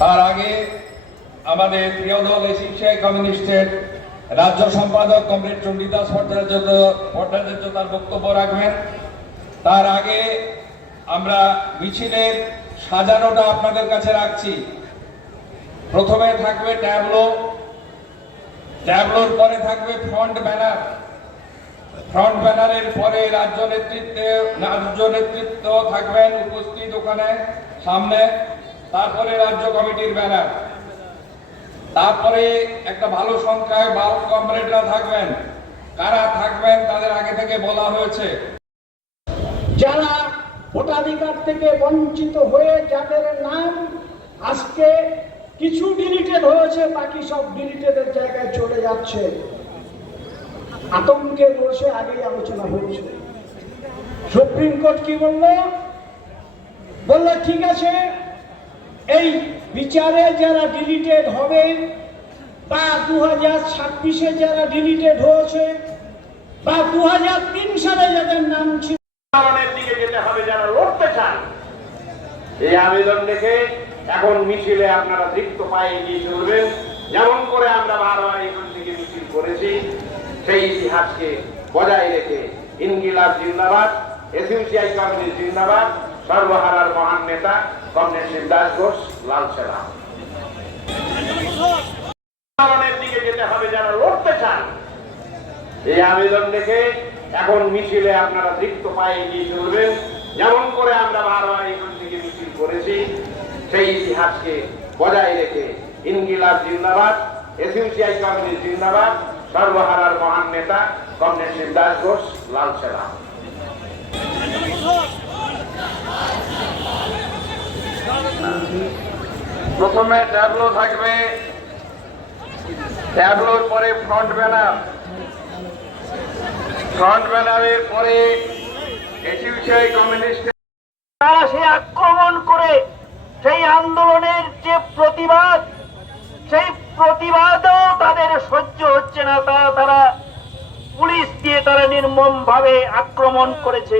তার আগে আমাদের প্রিয় দল এসিআই কমিউনিস্টের রাজ্য সম্পাদক কমরেড চণ্ডীদাস ভট্টাচার্য তার বক্তব্য রাখবেন। তার আগে আমরা মিছিলের সাজানোটা আপনাদের কাছে রাখছি। প্রথমে থাকবে ট্যাবলোর পরে থাকবে ফ্রন্ট ব্যানারের পরে রাজ্য নেতৃত্ব থাকবেন উপস্থিত ওখানে সামনে, তারপরে রাজ্য কমিটির ব্যানার, তারপরে একটা ভালো সংখ্যায় বাল্ক কমরেডরা থাকবেন। কারা থাকবেন তাদের আগে থেকে বলা হয়েছে। যারা ভোটাধিকার থেকে বঞ্চিত হয়ে যাদের নাম আজকে কিছু ডিলিটেড হয়েছে, বাকি সব ডিলিটেডের জায়গায় চলে যাচ্ছে, আতঙ্কের বসে আগেই আলোচনা হয়েছে। সুপ্রিম কোর্ট কি বললো ঠিক আছে, এই বিচারে যারা ডিলিটেড হবে বা 2026-এ যারা ডিলিটেড হয়েছে বা 2003 সালে যাদের নাম ছিল দিকে যেতে হবে যারা লড়তে চান। এই আবেদন দেখে এখন মিছিলে আপনারা দৃপ্ত পায়ে এগিয়ে চলবেন। যেমন করে আমরা বারবার এখান থেকে মিছিল করেছি, সেই ইতিহাসকে বজায় রেখে ইনকিলাব জিন্দাবাদ, এসইউসিআই কমিউনিস্ট জিন্দাবাদ, সর্বহারার মহান নেতা কমরেড শিবদাস ঘোষ, লাল সেনা। দিকে যেতে হবে যারা লড়তে চান। এই আবেদন দেখে এখন মিছিলে আপনারা দৃপ্ত পায়ে এগিয়ে চলবেন। যেমন করে আমরা বারবার এখান থেকে মিছিল করেছি, সেই ইতিহাসকে বজায় রেখে ইনকিলাব জিন্দাবাদ, এসইউসিআই কমিউনিস্ট জিন্দাবাদ, সর্বহারার মহান নেতা কমরেড শিবদাস ঘোষ, লাল সেনা। প্রথমে ট্যাবলো থাকবে, ট্যাবলোর পরে ফ্রন্ট ব্যানারের পরে এসইউসিআই কমিউনিস্ট। তারা সেই আক্রমণ করে সেই আন্দোলনের যে প্রতিবাদ, সেই প্রতিবাদও তাদের সহ্য হচ্ছে না, তারা পুলিশ দিয়ে তারা নির্মম ভাবে আক্রমণ করেছে।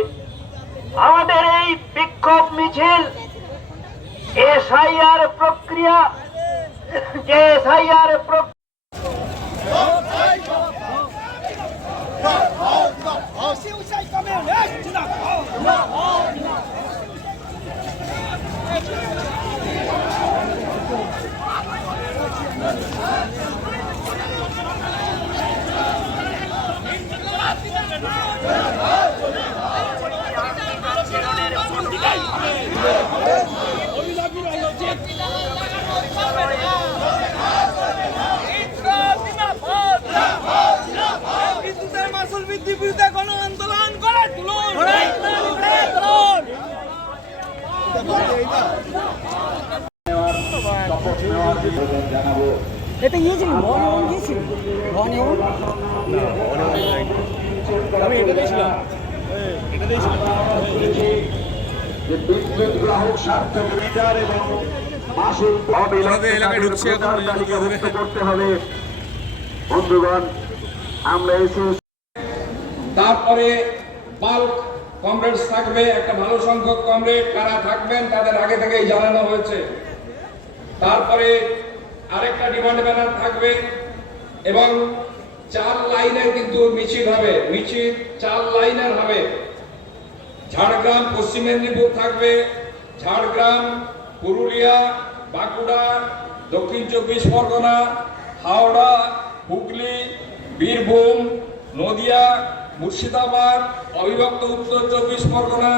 আমাদের এই বিক্ষোভ মিছিল এসআইআর প্রক্রিয়া, যে এসআইআর বিরুদ্ধে গণ আন্দোলন করে তুলুন। এটা গিয়েছিল আমি এটা দিয়েছিলাম গ্রাহক স্বার্থ মিটার এবং মাসুল এলাকায় ঢুকছে করতে হবে। বন্ধুগণ, আমরা তারপরে বাল্ক কমরেডস থাকবে, একটা ভালো সংখ্যক কমরেড। কারা থাকবেন তাদের আগে থেকেই জানানো হয়েছে। তারপরে আরেকটা ডিমান্ড ব্যানার থাকবে এবং 4 লাইনের কিন্তু মিছিল হবে। মিছিল 4 লাইনের হবে। ঝাড়গ্রাম, পশ্চিম মেদিনীপুর থাকবে, ঝাড়গ্রাম, পুরুলিয়া, বাঁকুড়া, দক্ষিণ 24 পরগনা, হাওড়া, হুগলি, বীরভূম, নদিয়া, মুর্শিদাবাদ, অবিভক্ত উত্তর 24 পরগনা,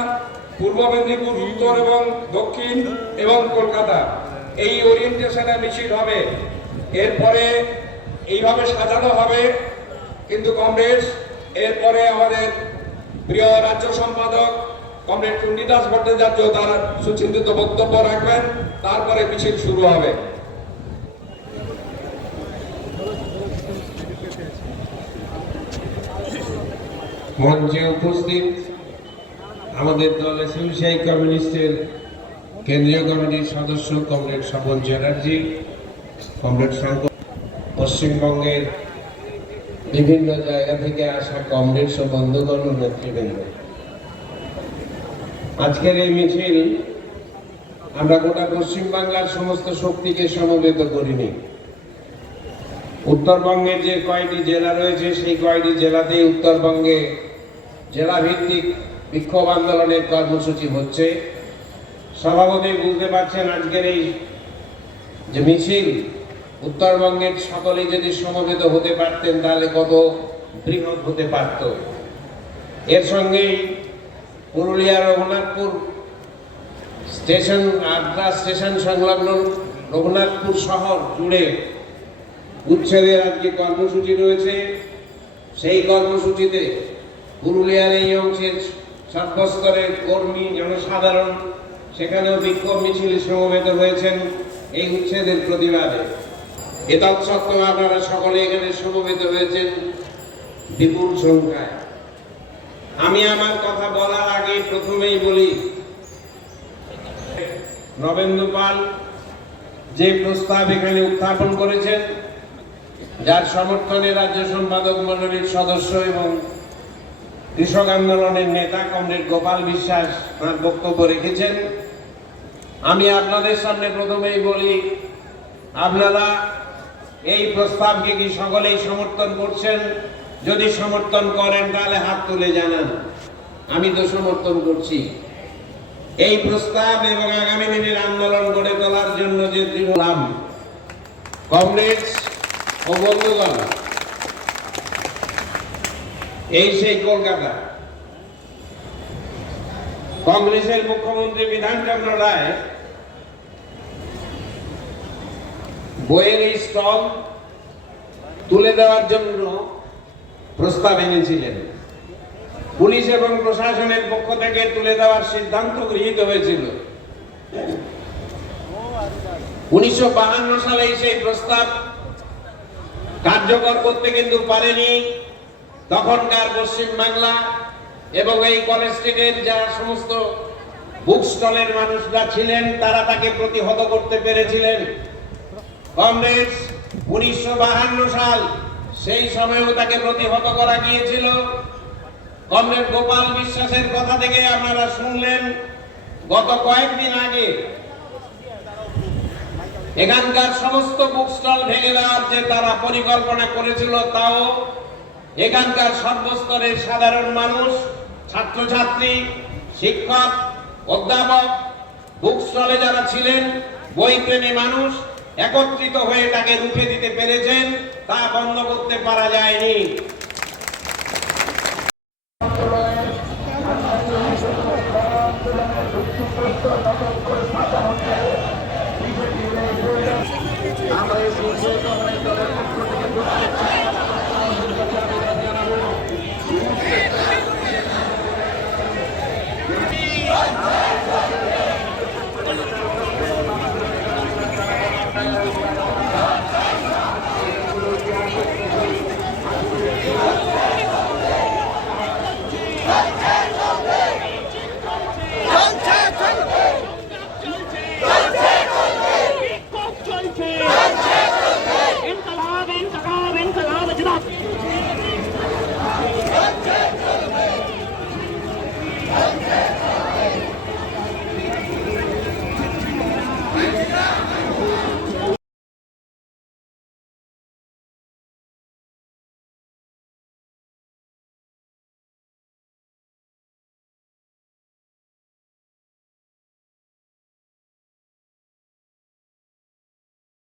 পূর্ব মেদিনীপুর উত্তর এবং দক্ষিণ এবং কলকাতা। এই ওরিয়েন্টেশনে মিছিল হবে। এরপরে এইভাবে সাজানো হবে কিন্তু কংগ্রেস। এরপরে আমাদের প্রিয় রাজ্য সম্পাদক কমরেড চণ্ডীদাস ভট্টাচার্য তার সুচিন্তিত বক্তব্য রাখবেন। তারপরে মিছিল শুরু হবে। মঞ্চে উপস্থিত আমাদের দল এসইউসিআই কমিউনিস্টের কেন্দ্রীয় কমিটির সদস্য কমরেড স্বপন চ্যাটার্জি, কমরেড শঙ্কর, পশ্চিমবঙ্গের বিভিন্ন জায়গা থেকে আসা কমরেডস ও বন্ধুগণ ও নেতৃবৃন্দ, আজকের এই মিছিল আমরা গোটা পশ্চিম বাংলার সমস্ত শক্তিকে সমবেত করিনি। উত্তরবঙ্গের যে কয়টি জেলা রয়েছে সেই কয়টি জেলাতেই উত্তরবঙ্গে জেলা ভিত্তিক বিক্ষোভ আন্দোলনের কর্মসূচি হচ্ছে। স্বভাবতই বুঝতে পারছেন আজকের এই যে মিছিল, উত্তরবঙ্গের সকলেই যদি সমবেত হতে পারতেন তাহলে কত বৃহৎ হতে পারত। এর সঙ্গেই পুরুলিয়া রঘুনাথপুর স্টেশন, আদ্রা স্টেশন সংলগ্ন রঘুনাথপুর শহর জুড়ে উচ্ছেদের আজকে কর্মসূচি রয়েছে। সেই কর্মসূচিতে পুরুলিয়ার এই অংশের সর্বস্তরের কর্মী জনসাধারণ সেখানেও বিক্ষোভ মিছিলে সমবেত হয়েছেন এই উচ্ছেদের প্রতিবাদে। এতৎসত্ত্বেও আপনারা সকলে এখানে সমবেত হয়েছেন বিপুল সংখ্যায়। আমি আমার কথা বলার আগে প্রথমেই বলি, নবেন্দু পাল যে প্রস্তাব এখানে উত্থাপন করেছেন, যার সমর্থনে রাজ্য সম্পাদক মণ্ডলীর সদস্য এবং কৃষক আন্দোলনের নেতা কমরেড গোপাল বিশ্বাস তার বক্তব্য রেখেছেন, আমি আপনাদের সামনে প্রথমেই বলি, আপনারা এই প্রস্তাবকে কি সকলেই সমর্থন করছেন? যদি সমর্থন করেন তাহলে হাত তুলে জানান। আমি তো সমর্থন করছি। এই প্রস্তাব এবং আগামী দিনের আন্দোলন গড়ে তোলার জন্য যে দৃঢ়লাম, কমরেডস ও বন্ধুগণ, এই সেই কলকাতা। কংগ্রেসের মুখ্যমন্ত্রী বিধানচন্দ্র রায় বইয়ের এই স্টল তুলে দেওয়ার জন্য প্রস্তাব এনেছিলেন। পুলিশ এবং প্রশাসনের পক্ষ থেকে তুলে দেওয়ার সিদ্ধান্ত গৃহীত হয়েছিল। 1952 সালে সেই প্রস্তাব কার্যকর করতে কিন্তু পারেনি তখনকার পশ্চিম বাংলা এবং এই কলেজ স্ট্রিটের যারা সমস্ত বুক স্টলের মানুষরা ছিলেন, তারা তাকে প্রতিহত করতে পেরেছিলেন। কংগ্রেস 1952 সাল, সেই সময়েও তাকে প্রতিহত করা গিয়েছিল। কমরেড গোপাল বিশ্বাসের কথা থেকে আপনারা শুনলেন গত কয়েকদিন আগে এখানকার সমস্ত বুক স্টল ভেঙে দেওয়ার যে তারা পরিকল্পনা করেছিল, তাও এখানকার সর্বস্তরের সাধারণ মানুষ, ছাত্রছাত্রী, শিক্ষক, অধ্যাপক, বুক স্টলে যারা ছিলেন, বইপ্রেমী মানুষ একত্রিত হয়ে তাকে রুখে দিতে পেরেছেন। তা বন্ধ করতে পারা যায়নি। আমরা